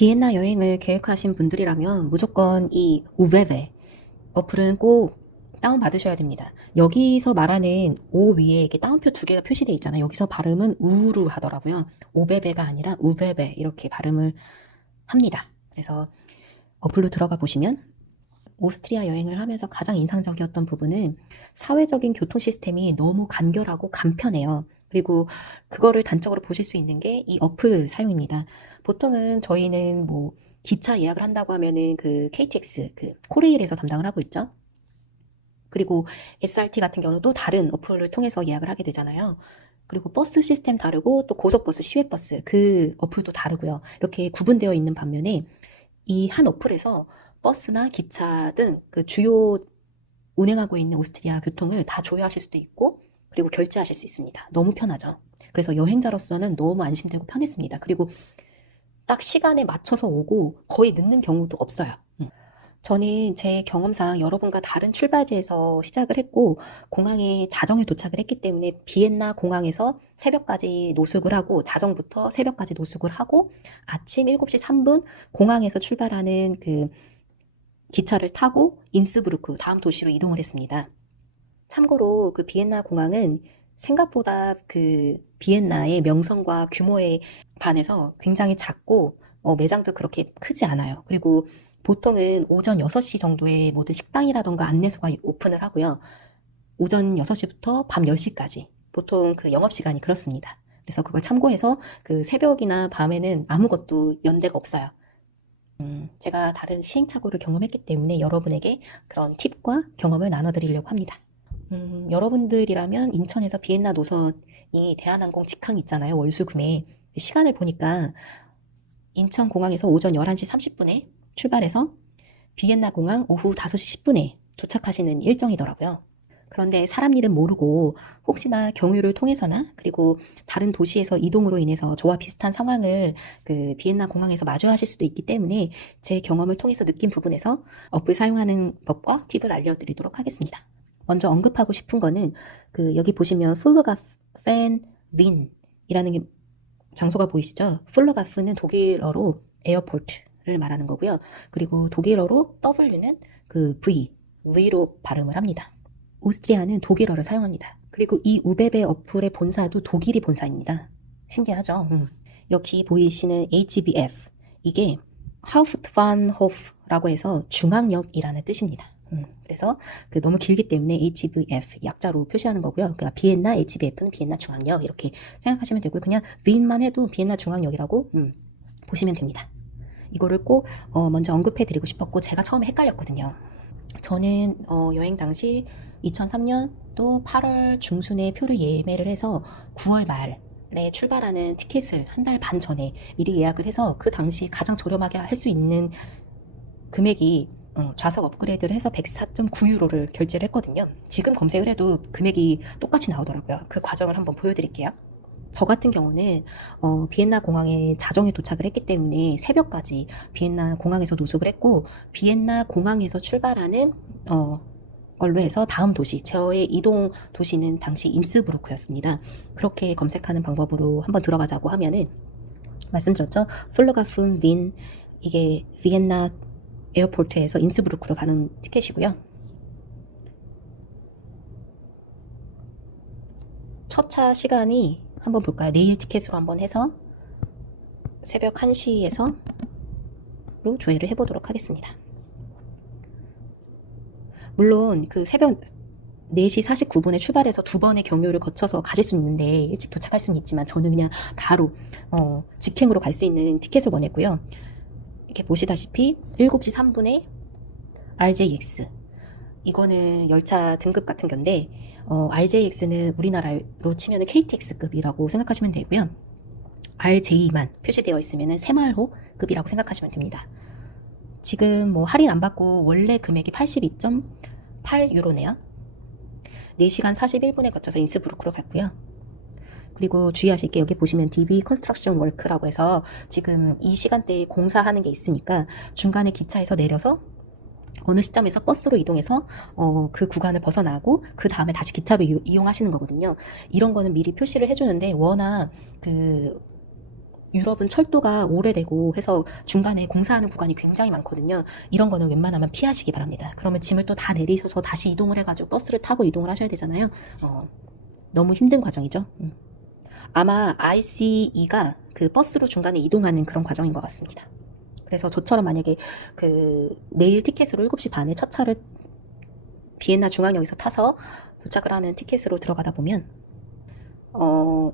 비엔나 여행을 계획하신 분들이라면 무조건 이 우베베 어플은 꼭 다운받으셔야 됩니다. 여기서 말하는 오 위에 이렇게 따옴표 두 개가 표시되어 있잖아요. 여기서 발음은 우루 하더라고요. 오베베가 아니라 우베베 이렇게 발음을 합니다. 그래서 어플로 들어가 보시면 오스트리아 여행을 하면서 가장 인상적이었던 부분은 사회적인 교통 시스템이 너무 간결하고 간편해요. 그리고 그거를 단적으로 보실 수 있는 게 이 어플 사용입니다. 보통은 저희는 뭐 기차 예약을 한다고 하면은 그 KTX, 그 코레일에서 담당을 하고 있죠. 그리고 SRT 같은 경우도 다른 어플을 통해서 예약을 하게 되잖아요. 그리고 버스 시스템 다르고 또 고속버스, 시외버스 그 어플도 다르고요. 이렇게 구분되어 있는 반면에 이 한 어플에서 버스나 기차 등 그 주요 운행하고 있는 오스트리아 교통을 다 조회하실 수도 있고 그리고 결제하실 수 있습니다. 너무 편하죠. 그래서 여행자로서는 너무 안심되고 편했습니다. 그리고 딱 시간에 맞춰서 오고 거의 늦는 경우도 없어요. 저는 제 경험상 여러분과 다른 출발지에서 시작을 했고 공항에 자정에 도착을 했기 때문에 비엔나 공항에서 새벽까지 노숙을 하고 자정부터 새벽까지 노숙을 하고 아침 7시 3분 공항에서 출발하는 그 기차를 타고 인스부르크 다음 도시로 이동을 했습니다. 참고로 그 비엔나 공항은 생각보다 그 비엔나의 명성과 규모에 반해서 굉장히 작고 매장도 그렇게 크지 않아요. 그리고 보통은 오전 6시 정도에 모든 식당이라던가 안내소가 오픈을 하고요. 오전 6시부터 밤 10시까지 보통 그 영업시간이 그렇습니다. 그래서 그걸 참고해서 그 새벽이나 밤에는 아무것도 연대가 없어요. 제가 다른 시행착오를 경험했기 때문에 여러분에게 그런 팁과 경험을 나눠드리려고 합니다. 여러분들이라면 인천에서 비엔나 노선이 대한항공 직항이 있잖아요. 월수금에. 시간을 보니까 인천공항에서 오전 11시 30분에 출발해서 비엔나 공항 오후 5시 10분에 도착하시는 일정이더라고요. 그런데 사람 일은 모르고 혹시나 경유를 통해서나 그리고 다른 도시에서 이동으로 인해서 저와 비슷한 상황을 그 비엔나 공항에서 마주하실 수도 있기 때문에 제 경험을 통해서 느낀 부분에서 어플 사용하는 법과 팁을 알려드리도록 하겠습니다. 먼저 언급하고 싶은 거는 그 여기 보시면 플루가펜 윈이라는 게 장소가 보이시죠? 플루가프는 독일어로 에어포트를 말하는 거고요. 그리고 독일어로 W는 그 V로 발음을 합니다. 오스트리아는 독일어를 사용합니다. 그리고 이 우베베 어플의 본사도 독일이 본사입니다. 신기하죠? 여기 보이시는 HBF 이게 하우프트반호프라고 해서 중앙역이라는 뜻입니다. 그래서 그 너무 길기 때문에 HBF 약자로 표시하는 거고요. 그러니까 비엔나 HBF는 비엔나 중앙역 이렇게 생각하시면 되고요. 그냥 윈만 해도 비엔나 중앙역이라고 보시면 됩니다. 이거를 꼭 먼저 언급해 드리고 싶었고 제가 처음에 헷갈렸거든요. 저는 여행 당시 2003년 또 8월 중순에 표를 예매를 해서 9월 말에 출발하는 티켓을 한 달 반 전에 미리 예약을 해서 그 당시 가장 저렴하게 할 수 있는 금액이 좌석 업그레이드를 해서 104.9유로를 결제를 했거든요. 지금 검색을 해도 금액이 똑같이 나오더라고요. 그 과정을 한번 보여드릴게요. 저 같은 경우는 비엔나 공항에 자정에 도착을 했기 때문에 새벽까지 비엔나 공항에서 노숙을 했고 비엔나 공항에서 출발하는 걸로 해서 다음 도시, 저의 이동 도시는 당시 인스부르크였습니다. 그렇게 검색하는 방법으로 한번 들어가자고 하면은 말씀드렸죠. 플루가픈 윈 이게 비엔나 에어포트에서 인스부르크로 가는 티켓이고요. 첫 차 시간이 한번 볼까요? 내일 티켓으로 한번 해서 새벽 1시에서 로 조회를 해보도록 하겠습니다. 물론 그 새벽 4시 49분에 출발해서 두 번의 경유를 거쳐서 가실 수 있는데 일찍 도착할 수는 있지만 저는 그냥 바로 직행으로 갈 수 있는 티켓을 원했고요. 이렇게 보시다시피 7시 3분에 RJX 이거는 열차 등급 같은 건데 RJX는 우리나라로 치면 KTX급이라고 생각하시면 되고요. RJ만 표시되어 있으면 새마을호급이라고 생각하시면 됩니다. 지금 뭐 할인 안 받고 원래 금액이 82.8유로네요. 4시간 41분에 거쳐서 인스부르크로 갔고요. 그리고 주의하실 게 여기 보시면 DB 컨스트럭션 워크라고 해서 지금 이 시간대에 공사하는 게 있으니까 중간에 기차에서 내려서 어느 시점에서 버스로 이동해서 그 구간을 벗어나고 그 다음에 다시 기차로 이용하시는 거거든요. 이런 거는 미리 표시를 해주는데 워낙 그 유럽은 철도가 오래되고 해서 중간에 공사하는 구간이 굉장히 많거든요. 이런 거는 웬만하면 피하시기 바랍니다. 그러면 짐을 또 다 내리셔서 다시 이동을 해가지고 버스를 타고 이동을 하셔야 되잖아요. 너무 힘든 과정이죠. 아마 ICE가 그 버스로 중간에 이동하는 그런 과정인 것 같습니다. 그래서 저처럼 만약에 그 내일 티켓으로 7시 반에 첫 차를 비엔나 중앙역에서 타서 도착을 하는 티켓으로 들어가다 보면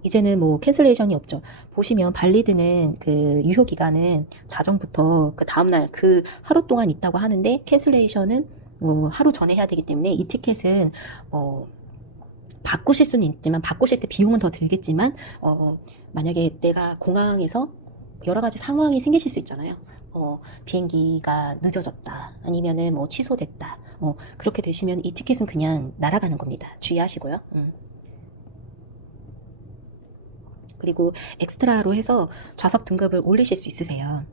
이제는 뭐 캔슬레이션이 없죠. 보시면 발리드는 그 유효 기간은 자정부터 그 다음날 그 하루 동안 있다고 하는데 캔슬레이션은 하루 전에 해야 되기 때문에 이 티켓은 바꾸실 수는 있지만 바꾸실 때 비용은 더 들겠지만 만약에 내가 공항에서 여러 가지 상황이 생기실 수 있잖아요. 비행기가 늦어졌다 아니면은 뭐 취소됐다 그렇게 되시면 이 티켓은 그냥 날아가는 겁니다. 주의하시고요. 그리고 엑스트라로 해서 좌석 등급을 올리실 수 있으세요.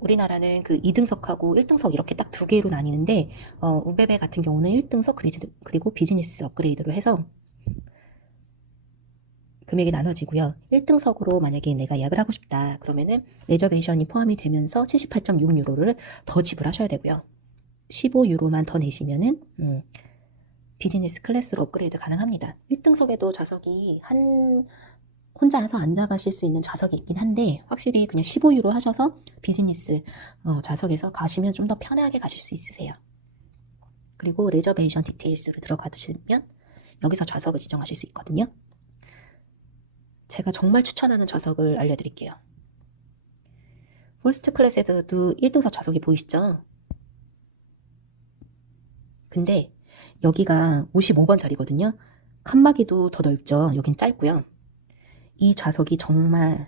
우리나라는 그 2등석하고 1등석 이렇게 딱 두 개로 나뉘는데 우베베 같은 경우는 1등석 그리고 비즈니스 업그레이드로 해서 금액이 나눠지고요. 1등석으로 만약에 내가 예약을 하고 싶다 그러면은 레저베이션이 포함이 되면서 78.6유로를 더 지불하셔야 되고요. 15유로만 더 내시면은 비즈니스 클래스로 업그레이드 가능합니다. 1등석에도 좌석이 혼자서 앉아 가실 수 있는 좌석이 있긴 한데 확실히 그냥 15유로 하셔서 비즈니스 좌석에서 가시면 좀 더 편하게 가실 수 있으세요. 그리고 레저베이션 디테일스로 들어가시면 여기서 좌석을 지정하실 수 있거든요. 제가 정말 추천하는 좌석을 알려드릴게요. 퍼스트 클래스에도 1등석 좌석이 보이시죠? 근데 여기가 55번 자리거든요. 칸막이도 더 넓죠. 여긴 짧고요. 이 좌석이 정말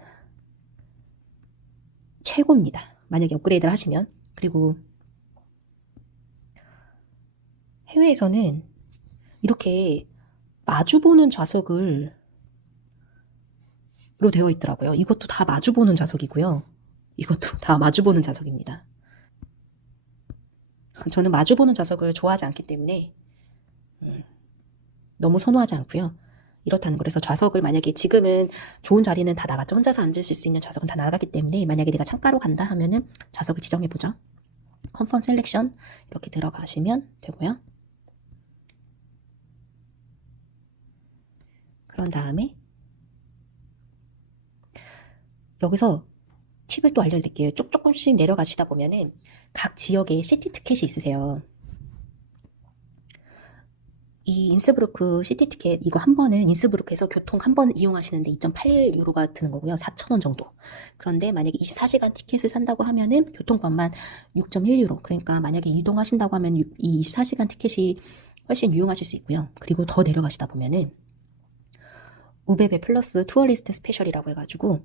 최고입니다. 만약에 업그레이드를 하시면. 그리고 해외에서는 이렇게 마주보는 좌석으로 되어 있더라고요. 이것도 다 마주보는 좌석이고요. 이것도 다 마주보는 좌석입니다. 저는 마주보는 좌석을 좋아하지 않기 때문에 너무 선호하지 않고요. 이렇다는 거. 그래서 좌석을 만약에 지금은 좋은 자리는 다 나갔죠. 혼자서 앉으실 수 있는 좌석은 다 나갔기 때문에 만약에 내가 창가로 간다 하면은 좌석을 지정해보죠. 컨펌 셀렉션 이렇게 들어가시면 되고요. 그런 다음에 여기서 팁을 또 알려드릴게요. 조금씩 내려가시다 보면은 각 지역에 시티 티켓이 있으세요. 이 인스브루크 시티 티켓 이거 한 번은 인스브루크에서 교통 한 번 이용하시는데 2.8유로가 드는 거고요. 4,000원 정도. 그런데 만약에 24시간 티켓을 산다고 하면은 교통권만 6.1유로. 그러니까 만약에 이동하신다고 하면 이 24시간 티켓이 훨씬 유용하실 수 있고요. 그리고 더 내려가시다 보면은 우베베 플러스 투어리스트 스페셜이라고 해가지고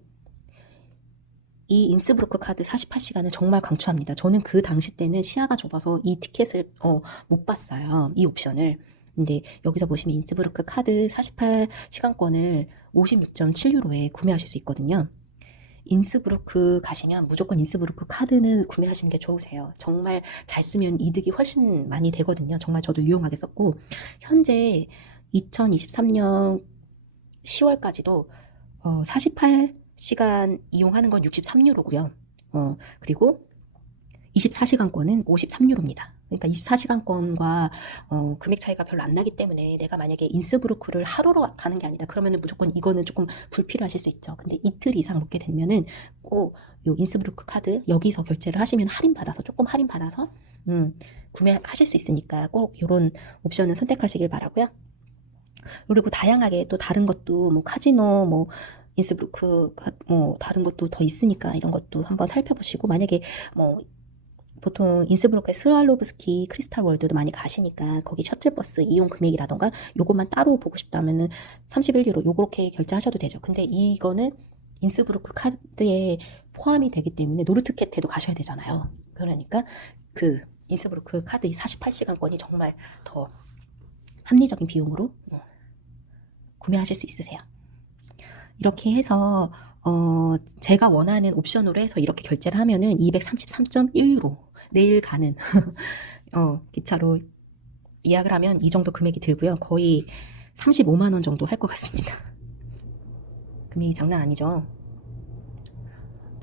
이 인스브루크 카드 48시간을 정말 강추합니다. 저는 그 당시 때는 시야가 좁아서 이 티켓을 못 봤어요. 이 옵션을. 근데 여기서 보시면 인스브루크 카드 48시간권을 56.7유로에 구매하실 수 있거든요. 인스브루크 가시면 무조건 인스브루크 카드는 구매하시는 게 좋으세요. 정말 잘 쓰면 이득이 훨씬 많이 되거든요. 정말 저도 유용하게 썼고 현재 2023년 10월까지도 48시간 이용하는 건 63유로고요. 그리고 24시간권은 53유로입니다. 그러니까 24시간권과 금액 차이가 별로 안 나기 때문에 내가 만약에 인스브루크를 하루로 가는 게 아니다. 그러면은 무조건 이거는 조금 불필요하실 수 있죠. 근데 이틀 이상 묵게 되면은 꼭 요 인스브루크 카드 여기서 결제를 하시면 조금 할인 받아서 구매하실 수 있으니까 꼭 요런 옵션을 선택하시길 바라고요. 그리고 다양하게 또 다른 것도 뭐 카지노 뭐 인스브루크 뭐 다른 것도 더 있으니까 이런 것도 한번 살펴보시고 만약에 뭐 보통 인스브루크의 스왈로브스키 크리스탈 월드도 많이 가시니까 거기 셔틀버스 이용 금액이라던가 요것만 따로 보고 싶다면은 31유로 요렇게 결제하셔도 되죠. 근데 이거는 인스브루크 카드에 포함이 되기 때문에 노르트켓에도 가셔야 되잖아요. 그러니까 그 인스브루크 카드 48시간권이 정말 더 합리적인 비용으로 구매하실 수 있으세요. 이렇게 해서 제가 원하는 옵션으로 해서 이렇게 결제를 하면은 233.1유로 내일 가는 기차로 예약을 하면 이 정도 금액이 들고요. 거의 35만 원 정도 할 것 같습니다. 금액이 장난 아니죠.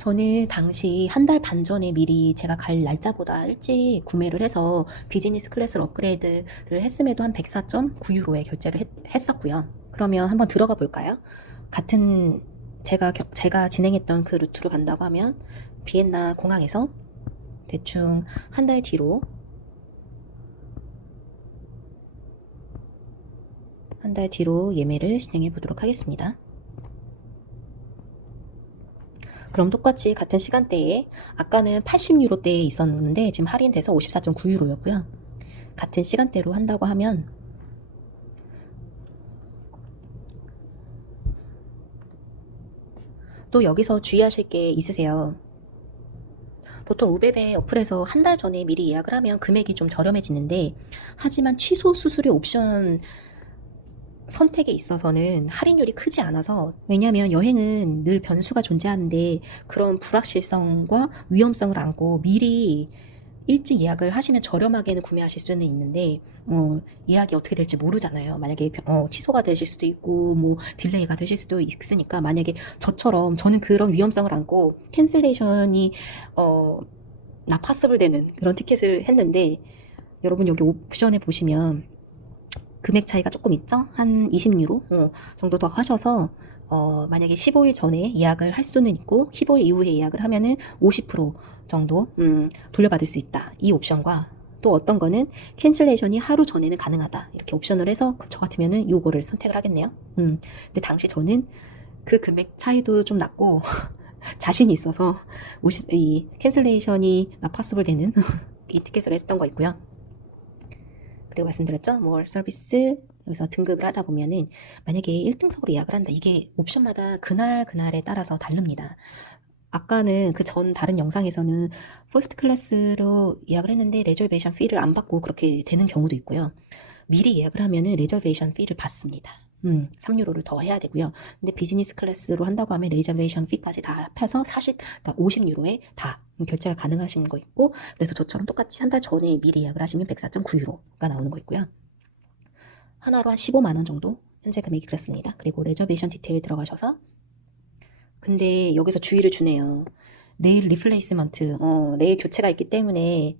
저는 당시 한 달 반 전에 미리 제가 갈 날짜보다 일찍 구매를 해서 비즈니스 클래스를 업그레이드를 했음에도 한 104.9유로에 결제를 했었고요. 그러면 한번 들어가 볼까요? 같은 제가 진행했던 그 루트로 간다고 하면 비엔나 공항에서 대충 한 달 뒤로 예매를 진행해 보도록 하겠습니다. 그럼 똑같이 같은 시간대에 아까는 80유로대에 있었는데 지금 할인돼서 54.9유로였고요. 같은 시간대로 한다고 하면 또 여기서 주의하실 게 있으세요. 보통 우베베 어플에서 한 달 전에 미리 예약을 하면 금액이 좀 저렴해지는데 하지만 취소 수수료 옵션 선택에 있어서는 할인율이 크지 않아서 왜냐하면 여행은 늘 변수가 존재하는데 그런 불확실성과 위험성을 안고 미리 일찍 예약을 하시면 저렴하게는 구매하실 수는 있는데 예약이 어떻게 될지 모르잖아요. 만약에 취소가 되실 수도 있고 뭐 딜레이가 되실 수도 있으니까 만약에 저처럼 저는 그런 위험성을 안고 캔슬레이션이 나파스블 되는 그런 티켓을 했는데 여러분 여기 옵션에 보시면 금액 차이가 조금 있죠? 한 20유로 정도 더 하셔서 만약에 15일 전에 예약을 할 수는 있고 15일 이후에 예약을 하면은 50% 정도 돌려받을 수 있다. 이 옵션과 또 어떤 거는 캔슬레이션이 하루 전에는 가능하다. 이렇게 옵션을 해서 저 같으면은 요거를 선택을 하겠네요. 근데 당시 저는 그 금액 차이도 좀 났고 자신이 있어서 이 캔슬레이션이 나파스블 되는 이 티켓을 했던 거 있고요. 그리고 말씀드렸죠? more 서비스 여기서 등급을 하다 보면은 만약에 1등석으로 예약을 한다. 이게 옵션마다 그날에 따라서 다릅니다. 아까는 그 전 다른 영상에서는 퍼스트 클래스로 예약을 했는데 레저베이션 피를 안 받고 그렇게 되는 경우도 있고요. 미리 예약을 하면은 레저베이션 피를 받습니다. 3유로를 더 해야 되고요. 근데 비즈니스 클래스로 한다고 하면 레저베이션 피까지 다 합해서 그러니까 50유로에 다 결제가 가능하신 거 있고, 그래서 저처럼 똑같이 한 달 전에 미리 예약을 하시면 104.9유로가 나오는 거 있고요. 하나로 한 15만 원 정도 현재 금액이 그렇습니다. 그리고 레저베이션 디테일 들어가셔서 근데 여기서 주의를 주네요. 레일 리플레이스먼트, 레일 교체가 있기 때문에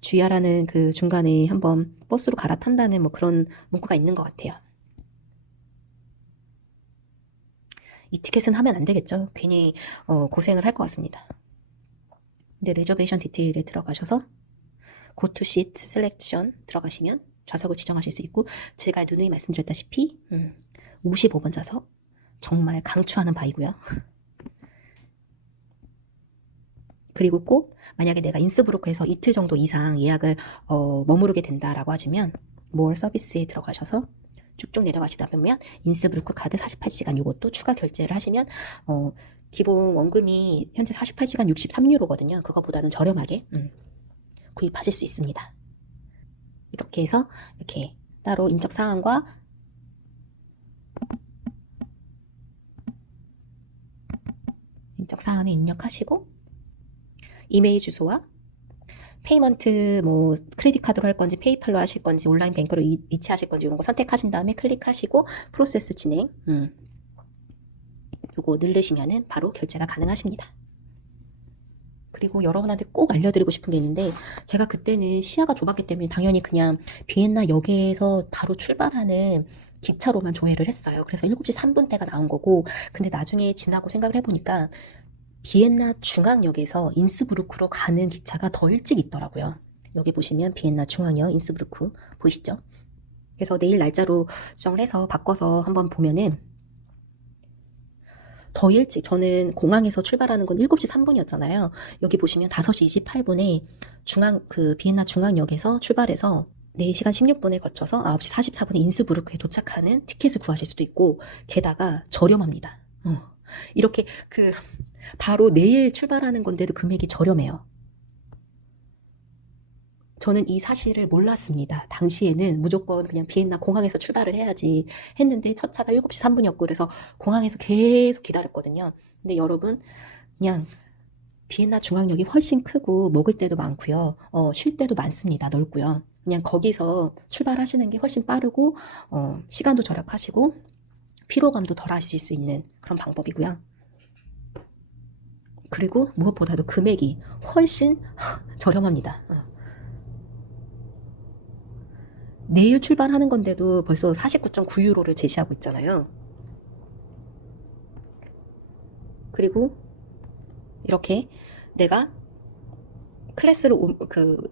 주의하라는 그 중간에 한번 버스로 갈아탄다는 뭐 그런 문구가 있는 것 같아요. 이 티켓은 하면 안 되겠죠. 괜히 고생을 할 것 같습니다. 근데 레저베이션 디테일에 들어가셔서 Go to Seat Selection 들어가시면 좌석을 지정하실 수 있고 제가 누누이 말씀드렸다시피 55번 좌석 정말 강추하는 바이고요. 그리고 꼭 만약에 내가 인스브루크에서 이틀 정도 이상 예약을 머무르게 된다라고 하시면 more 서비스에 들어가셔서 쭉쭉 내려가시다 보면 인스브루크 카드 48시간 이것도 추가 결제를 하시면 기본 원금이 현재 48시간 63유로거든요. 그거보다는 저렴하게 구입하실 수 있습니다. 이렇게 해서 이렇게 따로 인적 사항과 인적 사항을 입력하시고 이메일 주소와 페이먼트 뭐 크레딧 카드로 할 건지 페이팔로 하실 건지 온라인 뱅크로 이체하실 건지 이런 거 선택하신 다음에 클릭하시고 프로세스 진행 요거 누르시면은 바로 결제가 가능하십니다. 그리고 여러분한테 꼭 알려드리고 싶은 게 있는데 제가 그때는 시야가 좁았기 때문에 당연히 그냥 비엔나 역에서 바로 출발하는 기차로만 조회를 했어요. 그래서 7시 3분대가 나온 거고 근데 나중에 지나고 생각을 해보니까 비엔나 중앙역에서 인스브루크로 가는 기차가 더 일찍 있더라고요. 여기 보시면 비엔나 중앙역 인스브루크 보이시죠? 그래서 내일 날짜로 지정을 해서 바꿔서 한번 보면은 더 일찍 저는 공항에서 출발하는 건 7시 3분이었잖아요. 여기 보시면 5시 28분에 비엔나 중앙역에서 출발해서 4시간 16분에 거쳐서 9시 44분에 인스브루크에 도착하는 티켓을 구하실 수도 있고 게다가 저렴합니다. 이렇게 바로 내일 출발하는 건데도 금액이 저렴해요. 저는 이 사실을 몰랐습니다. 당시에는 무조건 그냥 비엔나 공항에서 출발을 해야지 했는데 첫 차가 7시 3분이었고 그래서 공항에서 계속 기다렸거든요. 근데 여러분 그냥 비엔나 중앙역이 훨씬 크고 먹을 때도 많고요. 쉴 때도 많습니다. 넓고요. 그냥 거기서 출발하시는 게 훨씬 빠르고 시간도 절약하시고 피로감도 덜 하실 수 있는 그런 방법이고요. 그리고 무엇보다도 금액이 훨씬 저렴합니다. 내일 출발하는 건데도 벌써 49.9유로를 제시하고 있잖아요. 그리고 이렇게 내가 클래스를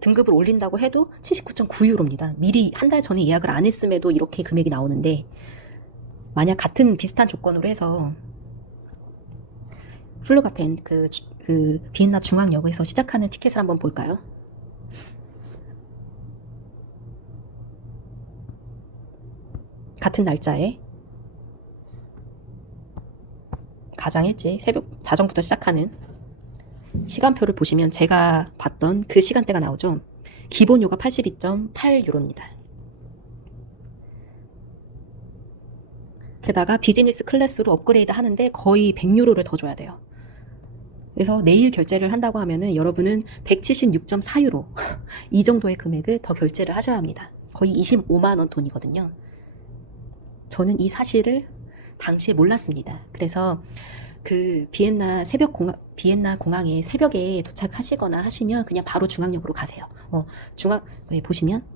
등급을 올린다고 해도 79.9유로입니다. 미리 한 달 전에 예약을 안 했음에도 이렇게 금액이 나오는데, 만약 같은 비슷한 조건으로 해서 플루가펜 비엔나 중앙역에서 시작하는 티켓을 한번 볼까요? 같은 날짜에 가장 일찍 새벽 자정부터 시작하는 시간표를 보시면 제가 봤던 그 시간대가 나오죠. 기본료가 82.8유로입니다. 게다가 비즈니스 클래스로 업그레이드 하는데 거의 100유로를 더 줘야 돼요. 그래서 내일 결제를 한다고 하면은 여러분은 176.4유로 이 정도의 금액을 더 결제를 하셔야 합니다. 거의 25만원 돈이거든요. 저는 이 사실을 당시에 몰랐습니다. 그래서 그 비엔나 공항에 새벽에 도착하시거나 하시면 그냥 바로 중앙역으로 가세요. 보시면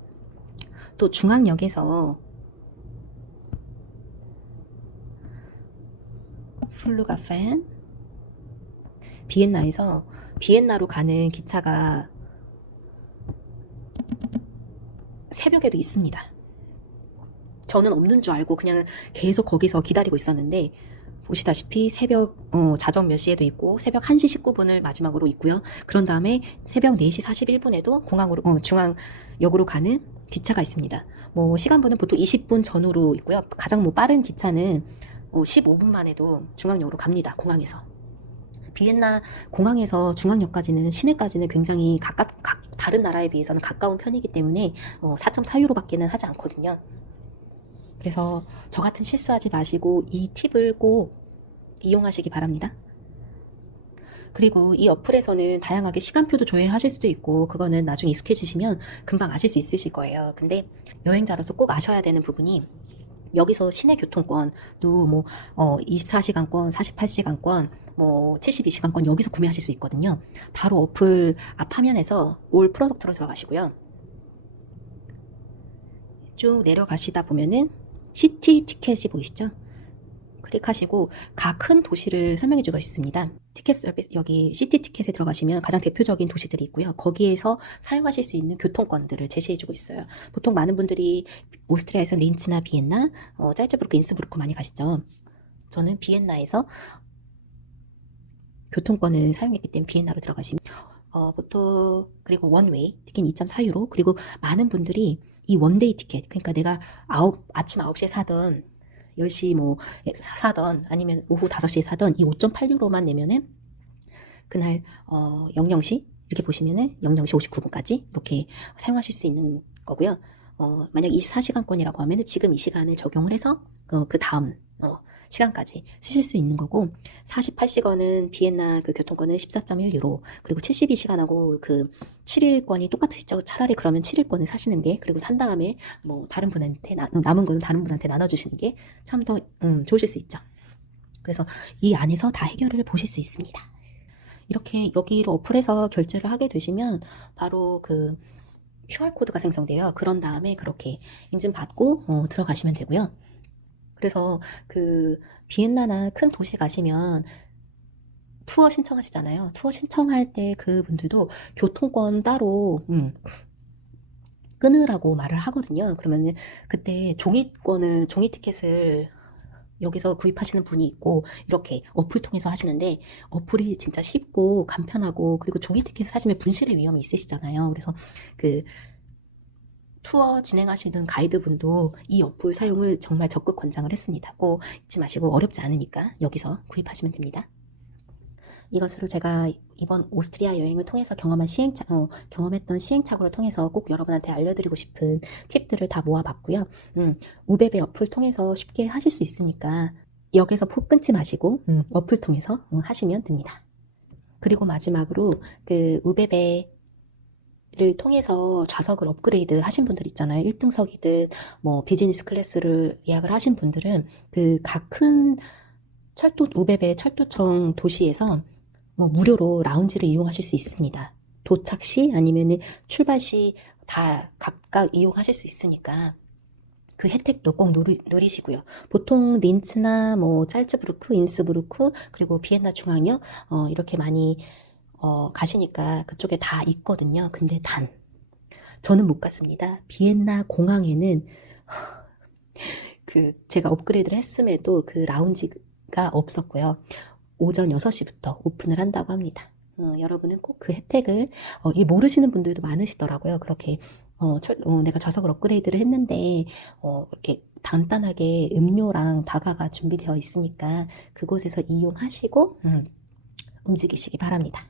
또 중앙역에서 플루가펜 비엔나에서 비엔나로 가는 기차가 새벽에도 있습니다. 저는 없는 줄 알고 그냥 계속 거기서 기다리고 있었는데, 보시다시피 새벽 자정 몇 시에도 있고 새벽 1시 19분을 마지막으로 있고요. 그런 다음에 새벽 4시 41분에도 중앙역으로 가는 기차가 있습니다. 시간분은 보통 20분 전후로 있고요. 가장 빠른 기차는 15분 만에도 중앙역으로 갑니다. 공항에서. 비엔나 공항에서 중앙역까지는, 시내까지는 굉장히 다른 나라에 비해서는 가까운 편이기 때문에 4.4유로밖에는 하지 않거든요. 그래서 저 같은 실수하지 마시고 이 팁을 꼭 이용하시기 바랍니다. 그리고 이 어플에서는 다양하게 시간표도 조회하실 수도 있고, 그거는 나중에 익숙해지시면 금방 아실 수 있으실 거예요. 근데 여행자로서 꼭 아셔야 되는 부분이, 여기서 시내 교통권도 24시간권, 48시간권, 72시간권 여기서 구매하실 수 있거든요. 바로 어플 앞 화면에서 올 프로덕트로 들어가시고요. 쭉 내려가시다 보면은 시티 티켓이 보이시죠? 클릭하시고 각 큰 도시를 설명해 주고 있습니다. 티켓 서비스, 여기 시티 티켓에 들어가시면 가장 대표적인 도시들이 있고요. 거기에서 사용하실 수 있는 교통권들을 제시해 주고 있어요. 보통 많은 분들이 오스트리아에서 린츠나 비엔나, 짤츠부르크, 인스부르크 많이 가시죠. 저는 비엔나에서 교통권을 사용했기 때문에 비엔나로 들어가시면 보통, 그리고 원웨이 티켓 2.4유로, 그리고 많은 분들이 이 원데이 티켓, 그러니까 내가 아침 9시에 사던 10시 사던 아니면 오후 5시에 사던 이 5.8유로만 내면은 그날 00시 이렇게 보시면은 00시 59분까지 이렇게 사용하실 수 있는 거고요. 만약 24시간권이라고 하면은 지금 이 시간을 적용을 해서 그 다음 시간까지 쓰실 수 있는 거고, 48시간은 비엔나 그 교통권은 14.1유로, 그리고 72시간하고 그 7일권이 똑같으시죠? 차라리 그러면 7일권을 사시는 게, 그리고 산 다음에 다른 분한테 남은 거는 다른 분한테 나눠주시는 게 참 더 좋으실 수 있죠. 그래서 이 안에서 다 해결을 보실 수 있습니다. 이렇게 여기로 어플에서 결제를 하게 되시면 바로 그 QR코드가 생성돼요. 그런 다음에 그렇게 인증받고 들어가시면 되고요. 그래서 그 비엔나나 큰 도시 가시면 투어 신청하시잖아요. 투어 신청할 때 그분들도 교통권 따로 끊으라고 말을 하거든요. 그러면은 그때 종이 티켓을 여기서 구입하시는 분이 있고, 이렇게 어플 통해서 하시는데, 어플이 진짜 쉽고 간편하고, 그리고 종이 티켓을 사시면 분실의 위험이 있으시잖아요. 그래서 그 투어 진행하시는 가이드분도 이 어플 사용을 정말 적극 권장을 했습니다. 꼭 잊지 마시고, 어렵지 않으니까 여기서 구입하시면 됩니다. 이것으로 제가 이번 오스트리아 여행을 통해서 경험했던 시행착오를 통해서 꼭 여러분한테 알려드리고 싶은 팁들을 다 모아봤고요. 우베베 어플 통해서 쉽게 하실 수 있으니까 여기서 폭 끊지 마시고 어플 통해서 하시면 됩니다. 그리고 마지막으로 그 우베베 를 통해서 좌석을 업그레이드 하신 분들 있잖아요. 1등석이든 비즈니스 클래스를 예약을 하신 분들은 그 각 큰 우베베 철도청 도시에서 무료로 라운지를 이용하실 수 있습니다. 도착 시 아니면은 출발 시 다 각각 이용하실 수 있으니까 그 혜택도 꼭 누리시고요. 보통 린츠나 뭐 짤츠부르크, 인스부르크, 그리고 비엔나 중앙역 이렇게 많이 가시니까 그쪽에 다 있거든요. 근데 저는 못 갔습니다. 비엔나 공항에는 제가 업그레이드를 했음에도 그 라운지가 없었고요. 오전 6시부터 오픈을 한다고 합니다. 여러분은 꼭 그 혜택을 이 모르시는 분들도 많으시더라고요. 그렇게 내가 좌석을 업그레이드를 했는데 이렇게 간단하게 음료랑 다가가 준비되어 있으니까 그곳에서 이용하시고 움직이시기 바랍니다.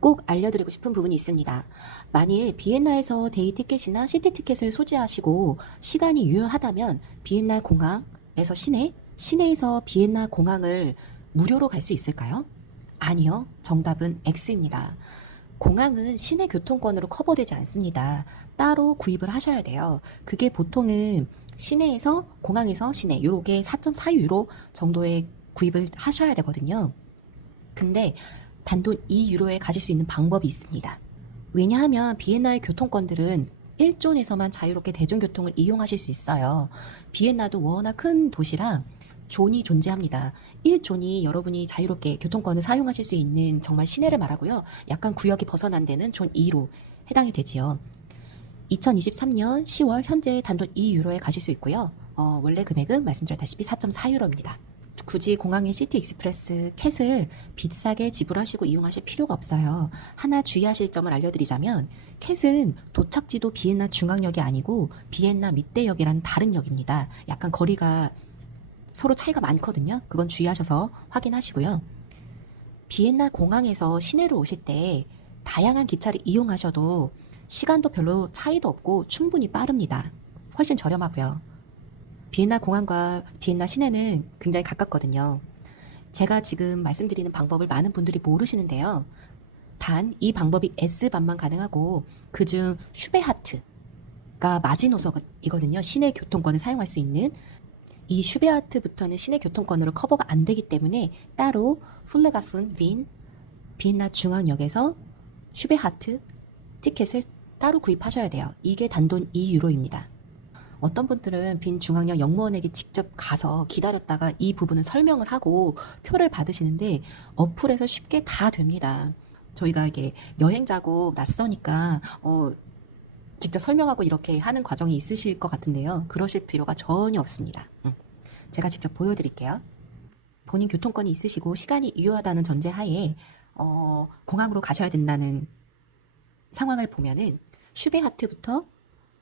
꼭 알려드리고 싶은 부분이 있습니다. 만일 비엔나에서 데이 티켓이나 시티 티켓을 소지하시고 시간이 유효하다면 비엔나 공항에서 시내에서 비엔나 공항을 무료로 갈 수 있을까요? 아니요. 정답은 X입니다. 공항은 시내 교통권으로 커버되지 않습니다. 따로 구입을 하셔야 돼요. 그게 보통은 시내에서 공항에서 시내 요렇게 4.4유로 정도의 구입을 하셔야 되거든요. 근데 단돈 2유로에 가실 수 있는 방법이 있습니다. 왜냐하면 비엔나의 교통권들은 일존에서만 자유롭게 대중교통을 이용하실 수 있어요. 비엔나도 워낙 큰 도시라 존이 존재합니다. 1존이 여러분이 자유롭게 교통권을 사용하실 수 있는 정말 시내를 말하고요. 약간 구역이 벗어난 데는 존 2로 해당이 되지요. 2023년 10월 현재 단돈 2유로에 가실 수 있고요. 원래 금액은 말씀드렸다시피 4.4유로입니다. 굳이 공항의 시티 익스프레스 캣을 비싸게 지불하시고 이용하실 필요가 없어요. 하나 주의하실 점을 알려드리자면 캣은 도착지도 비엔나 중앙역이 아니고 비엔나 밑대역이라는 다른 역입니다. 약간 거리가 서로 차이가 많거든요. 그건 주의하셔서 확인하시고요. 비엔나 공항에서 시내로 오실 때 다양한 기차를 이용하셔도 시간도 별로 차이도 없고 충분히 빠릅니다. 훨씬 저렴하고요. 비엔나 공항과 비엔나 시내는 굉장히 가깝거든요. 제가 지금 말씀드리는 방법을 많은 분들이 모르시는데요. 단 이 방법이 S반만 가능하고 그중 슈베하트가 마지노선이거든요. 시내 교통권을 사용할 수 있는 이 슈베하트부터는 시내 교통권으로 커버가 안 되기 때문에 따로 플르가픈 빈 비엔나 중앙역에서 슈베하트 티켓을 따로 구입하셔야 돼요. 이게 단돈 2유로입니다. 어떤 분들은 빈 중앙역 역무원에게 직접 가서 기다렸다가 이 부분을 설명을 하고 표를 받으시는데 어플에서 쉽게 다 됩니다. 저희가 이게 여행자고 낯서니까 직접 설명하고 이렇게 하는 과정이 있으실 것 같은데요. 그러실 필요가 전혀 없습니다. 제가 직접 보여드릴게요. 본인 교통권이 있으시고 시간이 유효하다는 전제하에 공항으로 가셔야 된다는 상황을 보면은 슈베하트부터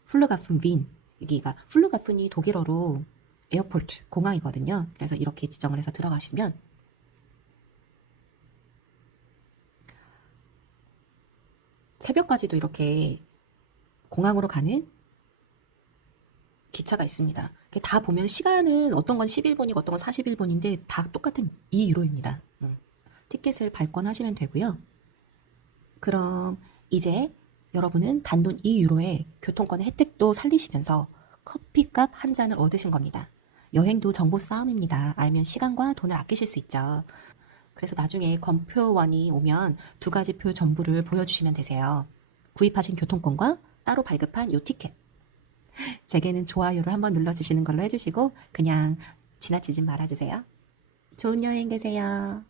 플르가픈 빈 여기가 플루가픈이 독일어로 에어포트 공항이거든요. 그래서 이렇게 지정을 해서 들어가시면 새벽까지도 이렇게 공항으로 가는 기차가 있습니다. 다 보면 시간은 어떤 건 11분이고 어떤 건 41분인데 다 똑같은 2유로입니다. 티켓을 발권하시면 되고요. 그럼 이제 여러분은 단돈 2유로에 교통권의 혜택도 살리시면서 커피값 한 잔을 얻으신 겁니다. 여행도 정보 싸움입니다. 알면 시간과 돈을 아끼실 수 있죠. 그래서 나중에 검표원이 오면 두 가지 표 전부를 보여주시면 되세요. 구입하신 교통권과 따로 발급한 요 티켓. 제게는 좋아요를 한번 눌러주시는 걸로 해주시고 그냥 지나치지 말아주세요. 좋은 여행 되세요.